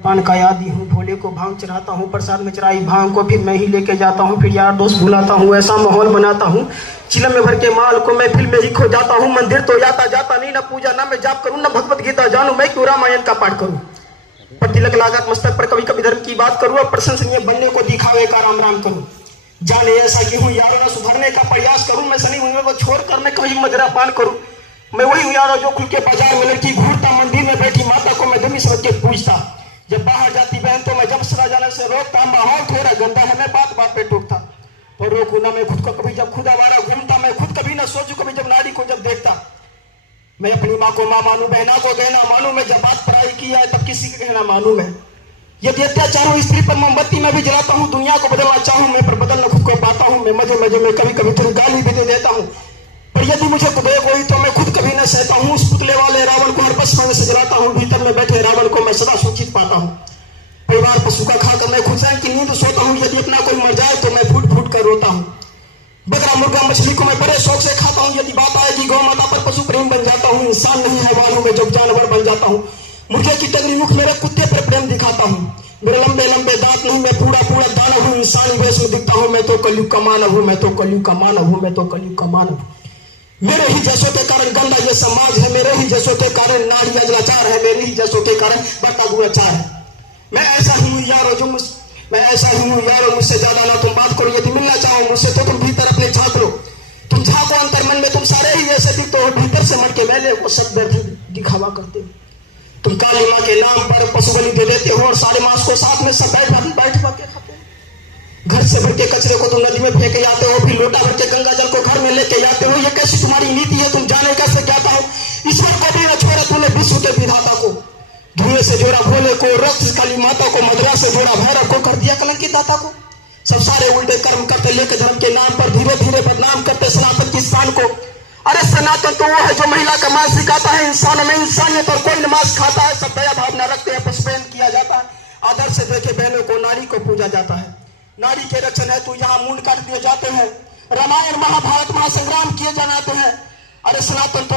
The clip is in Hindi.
पान का यादी हूँ, भोले को भांग चढ़ाता हूँ, प्रसाद में चढ़ाई भांग को फिर मैं ही लेके जाता हूँ, फिर यार दोस्त बुलाता हूँ, ऐसा माहौल बनाता हूँ चिलम में भर के माल को मैं फिल्म में ही खो जाता हूँ। मंदिर तो जाता जाता नहीं, ना पूजा ना मैं जाप करूँ, ना भगवत गीता जानू, मैं क्यों रामायण का पाठ करूँ। पर तिलक लागत मस्तक पर कभी कभी धर्म की बात करूँ, और प्रशंसनीय बनने को दिखावे का राम राम करूँ। जाने ऐसा कि हूँ यारों, ना सुधरने का प्रयास करूँ, मैं शनि मंगल को छोड़कर मैं कहीं मदिरा पान करूँ। मैं वही हूँ यारों जो खुल के बाजार में लड़की घूरता, मंदिर में बैठी माता को मैं दमी समझ के पूछता। जब बाहर जाती बहन तो मैं जब सरा जाने से रोकता, माहौल थोड़ा गंदा है मैं बात बात पे टोकता। तो रोकू ना मैं खुद को कभी, जब खुद आवारा घूमता मैं खुद कभी ना सोचू कभी, जब नारी को जब देखता। मैं अपनी माँ को माँ मानू, बहना को गहना मानू, मैं जब बात पढ़ाई की है तब किसी का कहना मानू। मैं यदि अत्याचार हो स्त्री पर मोमबत्ती मैं भी जलाता हूँ, दुनिया को बदलना चाहूँ मैं पर बदलना खुद को पाता हूँ। मैं मजे मजे में कभी कभी तुम गाली भी दे देता हूँ, पर यदि मुझे खुद कोई तो मैं खुद कभी न सहता हूँ। उस पुतले वाले रावण को हर भस्म में से जलाता हूँ, भीतर में बैठे रावण को मैं सदा सूचित पाता हूँ। परिवार पशु का खाकर मैं खुद चैन की नींद सोता हूँ, यदि अपना कोई मर जाए तो मैं फूट फूट कर रोता हूँ। बकरा मुर्गा मछली को मैं बड़े शौक से खाता हूँ, यदि बात आएगी गौ माता पर पशु प्रेम बन जाता हूँ। इंसान नहीं हैवान हूँ मैं, जब जानवर बन जाता हूँ। मुर्गे की टगरी मुख मेरे कुत्ते पर प्रेम दिखाता हूँ, मेरे लंबे लंबे दांत नहीं मैं पूरा पूरा दानव हूँ। इंसानी वेश में दिखता हूँ मैं तो कलयुग का मानव हूँ, मैं तो कलयुग का मानव हूँ, मैं तो कलयुग का मानव। मेरे ही जैसों के कारण गंदा ये समाज है, मेरे ही जैसों के कारण नारी अजलाचार है, मेरे ही जैसों के कारण बढ़ता दुराचार है। मैं ऐसा ही हूँ यारो जो मैं ऐसा ही हूँ यारो, मुझसे ज्यादा ना तुम बात करो। यदि मिलना चाहो मुझसे तो तुम भीतर अपने झांक लो, तुम झांको अंतर मन में, तुम सारे ही ऐसे दिखते हो, भीतर से मर के मैले वो सब व्यर्थ दिखावा करते हो। तुम काली माँ के नाम पर पशु बलि दे देते हो, और सारे मांस को साथ में सब बैठ के खाते हो। घर से भर के कचरे को तुम नदी में फेंके जाते हो, फिर लोटा भर के गंगा जल को घर में लेके जाते हो। ये कैसी तुम्हारी नीति है, तुम जाने कैसे जाता हो। ईश्वर को भी न छोड़ा तूने विश्व के विधाता को, धुएं से जोड़ा भोले को, रक्त काली माता को, मदरा से जोड़ा भैरव को, कर दिया कलंकित दाता को। सब सारे उल्टे कर्म करते लेके धर्म के नाम पर धीरे धीरे बदनाम करते सनातन की शान को। अरे सनातन तो वो है जो महिला का मांस सिखाता है, इंसान में इंसानियत और कोई नमाज खाता है। सब दया भावना रखते हैं, पशुपेन किया जाता है, आदर से देखे बहनों को, नारी को पूजा जाता है। नारी के रक्षण है तो यहाँ मुंड काट दिए जाते हैं, रामायण महाभारत महासंग्राम किए जाते हैं। अरे सनातन तो